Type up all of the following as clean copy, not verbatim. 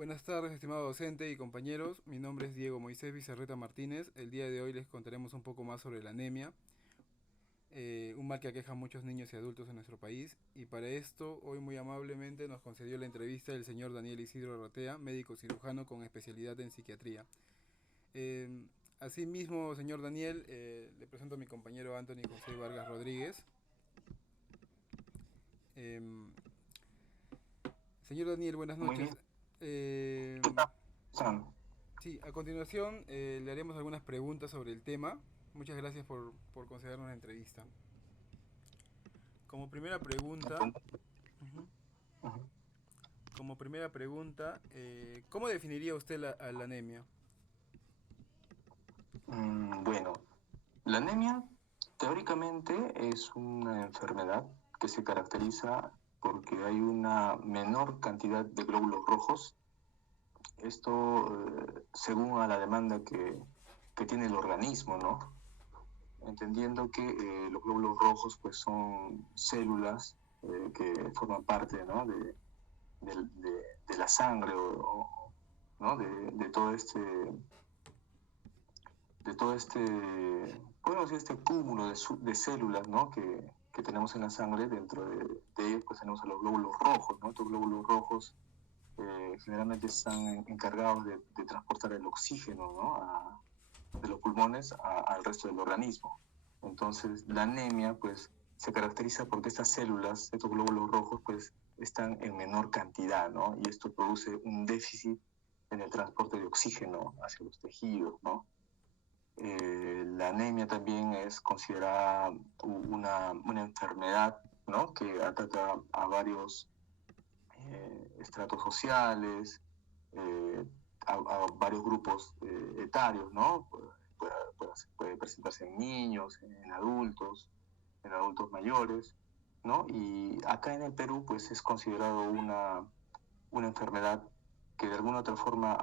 Buenas tardes, estimado docente y compañeros. Mi nombre es Diego Moisés Bizarreta Martínez. El día de hoy les contaremos un poco más sobre la anemia, un mal que aqueja a muchos niños y adultos en nuestro país. Y para esto, hoy muy amablemente nos concedió la entrevista el señor Daniel Isidro Arratea, médico cirujano con especialidad en psiquiatría. Eh, Asimismo, señor Daniel, le presento a mi compañero Anthony José Vargas Rodríguez. Eh, Señor Daniel, buenas Muy noches. bien. Eh, ¿Qué tal, Sam? Sí, a continuación le haremos algunas preguntas sobre el tema. Muchas gracias por concedernos la entrevista. Como primera pregunta, ujú, Ujú. como primera pregunta, ¿cómo definiría usted a la anemia? Bueno, la anemia teóricamente es una enfermedad que se caracteriza porque hay una menor cantidad de glóbulos rojos. Esto según a la demanda que tiene el organismo, ¿no? Entendiendo que los glóbulos rojos pues son células que forman parte, ¿no? de la sangre ¿no? de todo podemos decir, este cúmulo de células, ¿no? que tenemos en la sangre. Dentro de ellos pues tenemos a los glóbulos rojos, ¿no? Estos glóbulos rojos generalmente están encargados de transportar el oxígeno, ¿no? De los pulmones al resto del organismo. Entonces, la anemia, pues, se caracteriza porque estas células, estos glóbulos rojos, pues, están en menor cantidad, ¿no? Y esto produce un déficit en el transporte de oxígeno hacia los tejidos, ¿no? La anemia también es considerada una enfermedad, ¿no? Que ataca a varios estratos sociales, eh, a varios grupos etarios, ¿no? Puede presentarse en niños, en adultos mayores, ¿no? Y acá en el Perú, pues es considerado una enfermedad que de alguna otra forma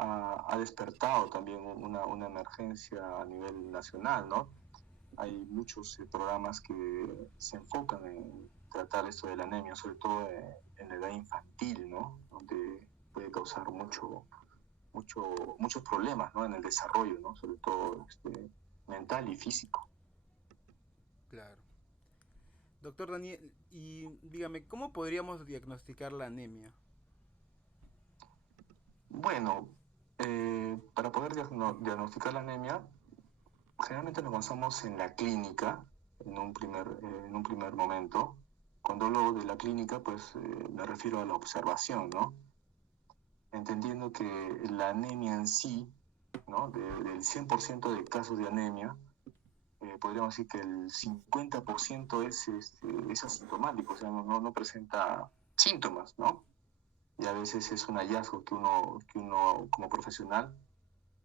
ha despertado también una emergencia a nivel nacional, ¿no? Hay muchos programas que se enfocan en tratar esto de la anemia, sobre todo en la edad infantil, ¿no? Donde puede causar muchos problemas, ¿no? En el desarrollo, ¿no? Sobre todo mental y físico. Claro. Doctor Daniel, y dígame, ¿cómo podríamos diagnosticar la anemia? Bueno, para poder diagnosticar la anemia, generalmente nos basamos en la clínica en un primer momento. Cuando hablo de la clínica, pues me refiero a la observación, ¿no? Entendiendo que la anemia en sí, ¿no? Del 100% de casos de anemia, podríamos decir que el 50% es asintomático, o sea, no presenta síntomas, ¿no? Y a veces es un hallazgo que uno como profesional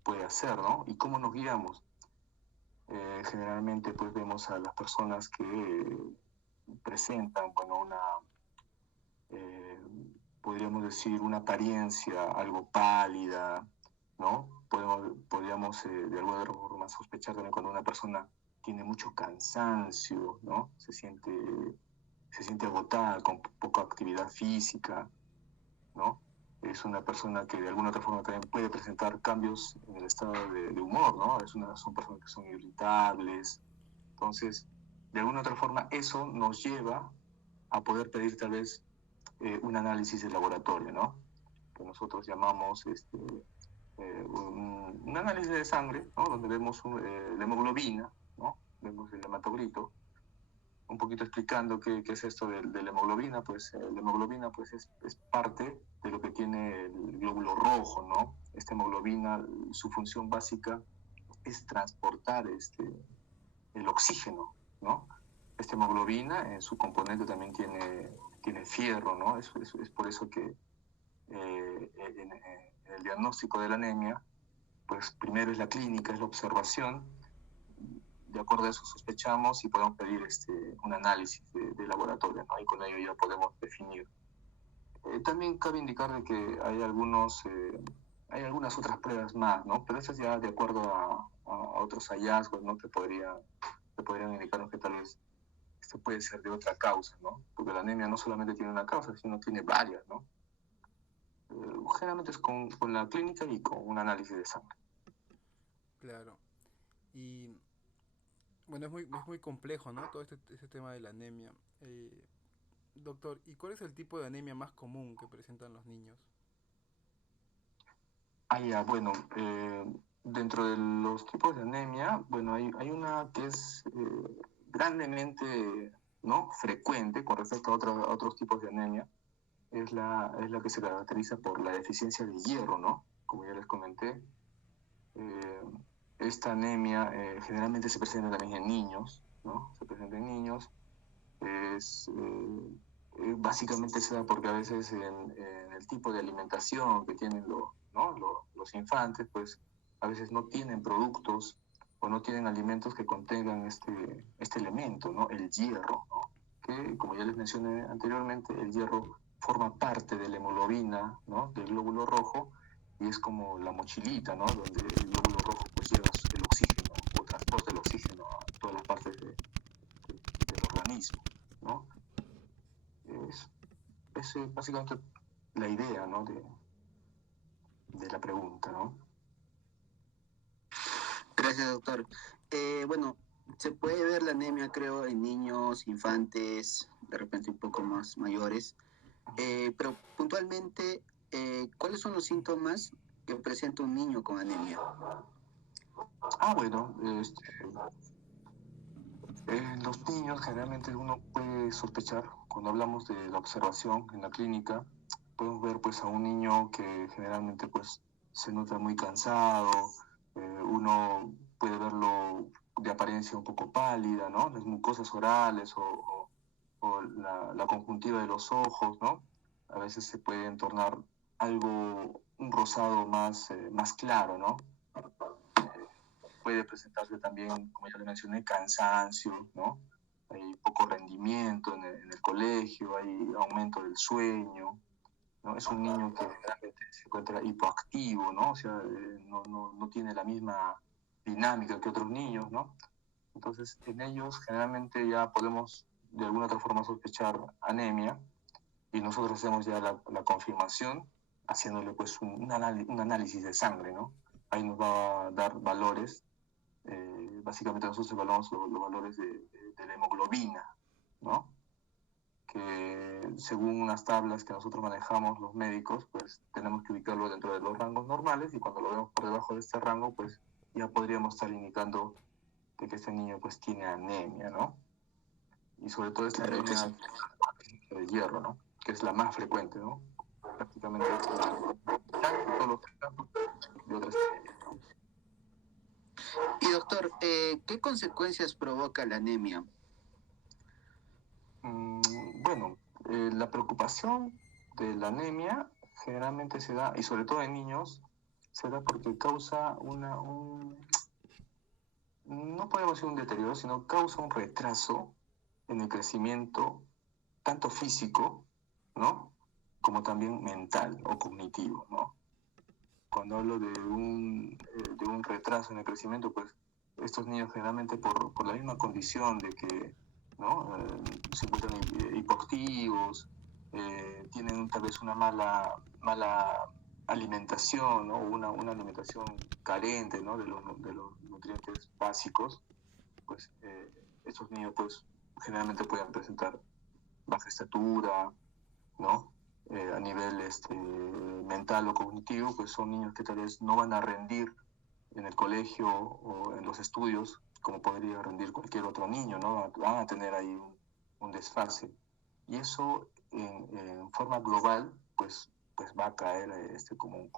puede hacer, ¿no? ¿Y cómo nos guiamos? Generalmente pues vemos a las personas que presentan, bueno, eh, podríamos decir, una apariencia algo pálida, ¿no? Podríamos de alguna otra forma sospechar también cuando una persona tiene mucho cansancio, ¿no? Se siente agotada, con poca actividad física, ¿no? Es una persona que de alguna otra forma también puede presentar cambios en el estado de humor, ¿no? Son personas que son irritables. Entonces, de alguna otra forma, eso nos lleva a poder pedir tal vez un análisis de laboratorio, ¿no? Que nosotros llamamos un análisis de sangre, ¿no? Donde vemos la hemoglobina, ¿no? Vemos el hematocrito, un poquito explicando qué es esto de la hemoglobina. Pues la hemoglobina pues es parte de lo que tiene el glóbulo rojo, ¿no? Esta hemoglobina, su función básica es transportar el oxígeno, ¿no? Esta hemoglobina en su componente también tiene fierro, ¿no? Es por eso que en el diagnóstico de la anemia, pues primero es la clínica, es la observación. De acuerdo a eso sospechamos y podemos pedir un análisis de laboratorio, ¿no? Y con ello ya podemos definir. También cabe indicar de que hay algunas otras pruebas más, ¿no? Pero eso es ya de acuerdo a otros hallazgos, ¿no? Que podrían indicarnos que tal vez esto puede ser de otra causa, ¿no? Porque la anemia no solamente tiene una causa, sino tiene varias, ¿no? generalmente es con la clínica y con un análisis de sangre. Claro. Y bueno, es muy complejo, ¿no? Todo este tema de la anemia. Doctor, ¿y cuál es el tipo de anemia más común que presentan los niños? Ah, ya, bueno, dentro de los tipos de anemia, bueno, hay una que es grandemente, ¿no?, frecuente con respecto a otros tipos de anemia, es la que se caracteriza por la deficiencia de hierro, ¿no? Como ya les comenté, eh, esta anemia generalmente se presenta también en niños, ¿no? Se presenta en niños, es, básicamente se da porque a veces en el tipo de alimentación que tienen ¿no?, los infantes, pues a veces no tienen productos o no tienen alimentos que contengan este elemento, ¿no?, el hierro, ¿no?, que como ya les mencioné anteriormente, el hierro forma parte de la hemoglobina, ¿no?, del glóbulo rojo, y es como la mochilita, ¿no?, donde el glóbulo rojo pues lleva el oxígeno o transporta el oxígeno a todas las partes del organismo, ¿no? Es, es básicamente la idea, ¿no?, de la pregunta, ¿no? Gracias, doctor. Bueno, se puede ver la anemia, creo, en niños, infantes, de repente un poco más mayores, pero puntualmente, ¿cuáles son los síntomas que presenta un niño con anemia? Ah, bueno, en los niños generalmente uno puede sospechar, cuando hablamos de la observación en la clínica, podemos ver pues a un niño que generalmente pues se nota muy cansado, uno puede verlo de apariencia un poco pálida, ¿no? Las mucosas orales o la conjuntiva de los ojos, ¿no? A veces se puede tornar algo, un rosado más claro, ¿no? Puede presentarse también, como ya le mencioné, cansancio, ¿no? Hay poco rendimiento en el colegio, hay aumento del sueño, ¿no? Es un niño que realmente se encuentra hipoactivo, ¿no? O sea, no tiene la misma dinámica que otros niños, ¿no? Entonces, en ellos generalmente ya podemos de alguna otra forma sospechar anemia y nosotros hacemos ya la confirmación haciéndole pues un análisis de sangre, ¿no? Ahí nos va a dar valores. Básicamente nosotros evaluamos los valores de la hemoglobina, ¿no? Que según unas tablas que nosotros manejamos los médicos, pues tenemos que ubicarlo dentro de los rangos normales y cuando lo vemos por debajo de este rango, pues ya podríamos estar indicando de que este niño pues tiene anemia, ¿no? Y sobre todo esta Claro que anemia sí. de hierro, ¿no? Que es la más frecuente, ¿no? Prácticamente es todos los casos de otras anemias, ¿no? Y doctor, ¿qué consecuencias provoca la anemia? Bueno, la preocupación de la anemia generalmente se da, y sobre todo en niños, se da porque causa no podemos decir un deterioro, sino causa un retraso en el crecimiento, tanto físico, ¿no?, como también mental o cognitivo, ¿no? Cuando hablo de un retraso en el crecimiento, pues estos niños generalmente por la misma condición de que, ¿no?, se encuentran hipoactivos, tienen tal vez una mala alimentación, ¿no?, una alimentación carente, ¿no?, de los nutrientes básicos, pues estos niños pues generalmente pueden presentar baja estatura, ¿no? A nivel mental o cognitivo, pues son niños que tal vez no van a rendir en el colegio o en los estudios como podría rendir cualquier otro niño, ¿no? Van a tener ahí un desfase. Y eso en forma global, pues va a caer como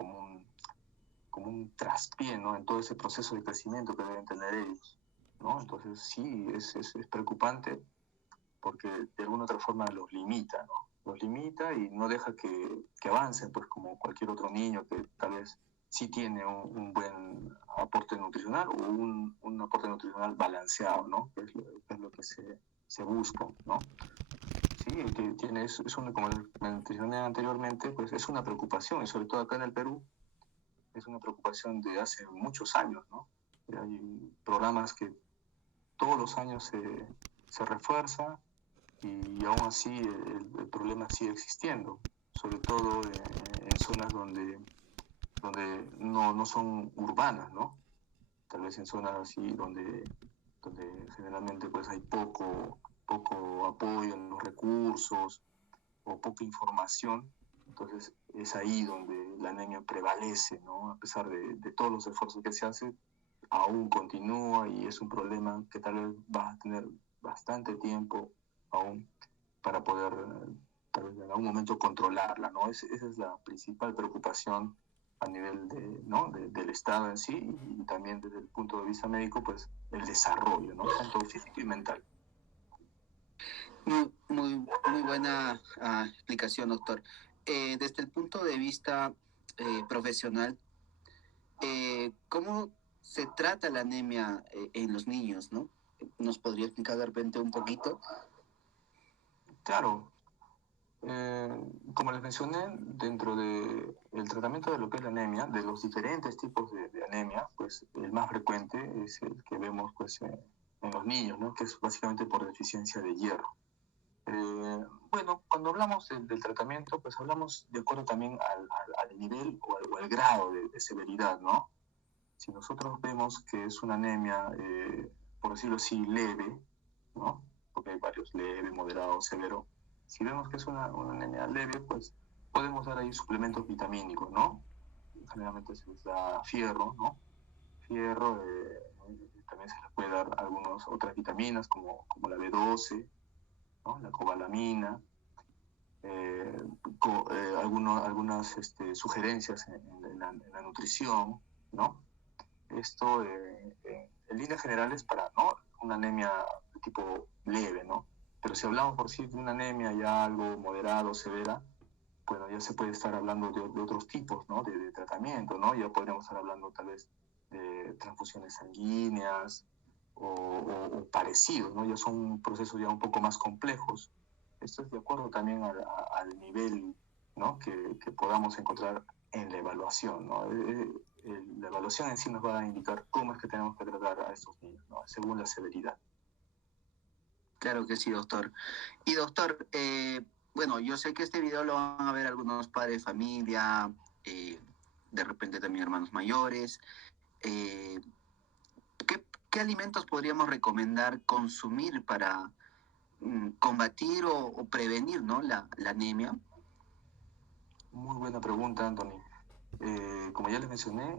un traspié, ¿no?, en todo ese proceso de crecimiento que deben tener ellos, ¿no? Entonces sí, es preocupante porque de alguna otra forma los limita, ¿no? Los limita y no deja que avancen, pues como cualquier otro niño que tal vez sí tiene un buen aporte nutricional o un aporte nutricional balanceado, ¿no? Que es lo que se busca, ¿no? Sí, el que tiene, como les mencioné anteriormente, pues es una preocupación, y sobre todo acá en el Perú, es una preocupación de hace muchos años, ¿no? Hay programas que todos los años se refuerzan y aún así el problema sigue existiendo, sobre todo en zonas donde no son urbanas, ¿no? Tal vez en zonas así donde generalmente pues hay poco apoyo en los recursos o poca información. Entonces es ahí donde la anemia prevalece, ¿no? A pesar de todos los esfuerzos que se hacen, aún continúa y es un problema que tal vez vas a tener bastante tiempo aún para poder tal vez en algún momento controlarla, ¿no? Esa es la principal preocupación a nivel del Estado en sí y también desde el punto de vista médico, pues el desarrollo, ¿no? Tanto físico y mental. Muy buena explicación, doctor. Desde el punto de vista profesional, ¿cómo se trata la anemia en los niños, no? ¿Nos podría explicar de repente un poquito? Claro. Como les mencioné, dentro del tratamiento de lo que es la anemia, de los diferentes tipos de anemia, pues el más frecuente es el que vemos pues, en los niños, ¿no? Que es básicamente por deficiencia de hierro. Bueno, cuando hablamos del tratamiento, pues hablamos de acuerdo también al nivel o al grado de severidad, ¿no? Si nosotros vemos que es una anemia, por decirlo así, leve, ¿no? Porque hay varios, leve, moderado, severo. Si vemos que es una anemia leve, pues podemos dar ahí suplementos vitamínicos, ¿no? Generalmente se les da fierro, ¿no? Fierro, también se les puede dar algunas otras vitaminas como la B12, ¿no? La cobalamina, algunas sugerencias en la nutrición, ¿no? Esto en líneas generales para, ¿no? Una anemia de tipo leve, ¿no? Pero si hablamos por sí de una anemia ya algo moderada o severa, bueno, ya se puede estar hablando de otros tipos, ¿no? De tratamiento, ¿no? Ya podríamos estar hablando tal vez de transfusiones sanguíneas o parecidos, ¿no? Ya son procesos ya un poco más complejos. Esto es de acuerdo también al nivel, ¿no? que podamos encontrar en la evaluación, ¿no? La evaluación en sí nos va a indicar cómo es que tenemos que tratar a estos niños, ¿no? Según la severidad. Claro que sí, doctor. Y doctor, bueno, yo sé que este video lo van a ver algunos padres de familia, de repente también hermanos mayores. Eh, ¿qué alimentos podríamos recomendar consumir para combatir o prevenir, ¿no? la anemia? Muy buena pregunta, Anthony. Como ya les mencioné,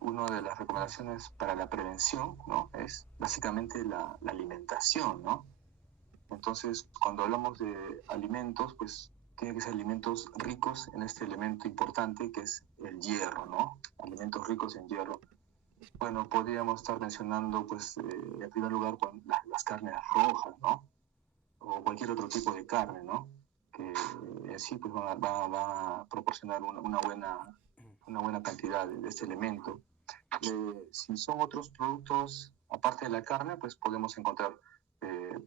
una de las recomendaciones para la prevención, ¿no? Es básicamente la alimentación, ¿no? Entonces, cuando hablamos de alimentos, pues tienen que ser alimentos ricos en este elemento importante que es el hierro, ¿no? Alimentos ricos en hierro. Bueno, podríamos estar mencionando, pues, en primer lugar, las carnes rojas, ¿no? O cualquier otro tipo de carne, ¿no? Que en sí pues, va a proporcionar una buena cantidad de este elemento. Si son otros productos, aparte de la carne, pues podemos encontrar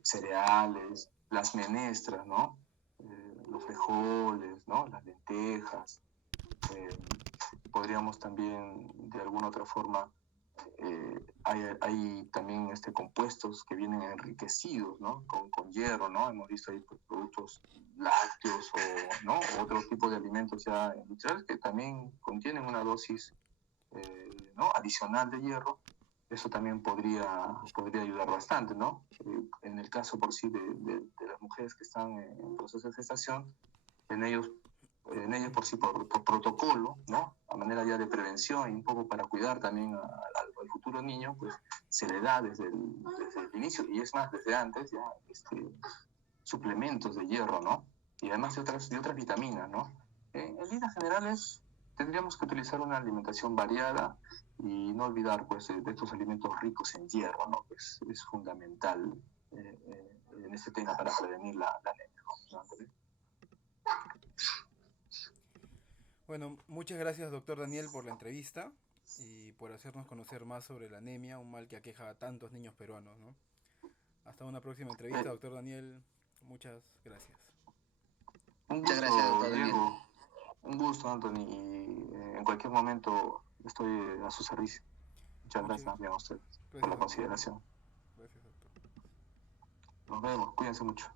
cereales, las menestras, ¿no? Los frijoles, ¿no? Las lentejas. Podríamos también, de alguna otra forma, hay también compuestos que vienen enriquecidos, ¿no? Con hierro, ¿no? Hemos visto ahí pues, productos lácteos o, ¿no? Otro tipo de alimentos ya industriales que también contienen una dosis ¿no? adicional de hierro. Eso también podría ayudar bastante, ¿no? En el caso por sí de las mujeres que están en proceso de gestación, en ellos por sí, por protocolo, ¿no? A manera ya de prevención y un poco para cuidar también al futuro niño, pues se le da desde el inicio, y es más, desde antes, ya, suplementos de hierro, ¿no? Y además de otras vitaminas, ¿no? En líneas generales, tendríamos que utilizar una alimentación variada y no olvidar, pues, de estos alimentos ricos en hierro, ¿no? Pues es fundamental en este tema para prevenir la anemia, ¿no? Bueno, muchas gracias, doctor Daniel, por la entrevista y por hacernos conocer más sobre la anemia, un mal que aqueja a tantos niños peruanos, ¿no? Hasta una próxima entrevista, doctor Daniel. Muchas gracias. Un Muchas gracias, gusto, doctor Daniel. Diego. Un gusto, Anthony. Y en cualquier momento estoy a su servicio. Muchas gracias también a ustedes por la Doctor. consideración. Gracias, doctor. Nos vemos. Cuídense mucho.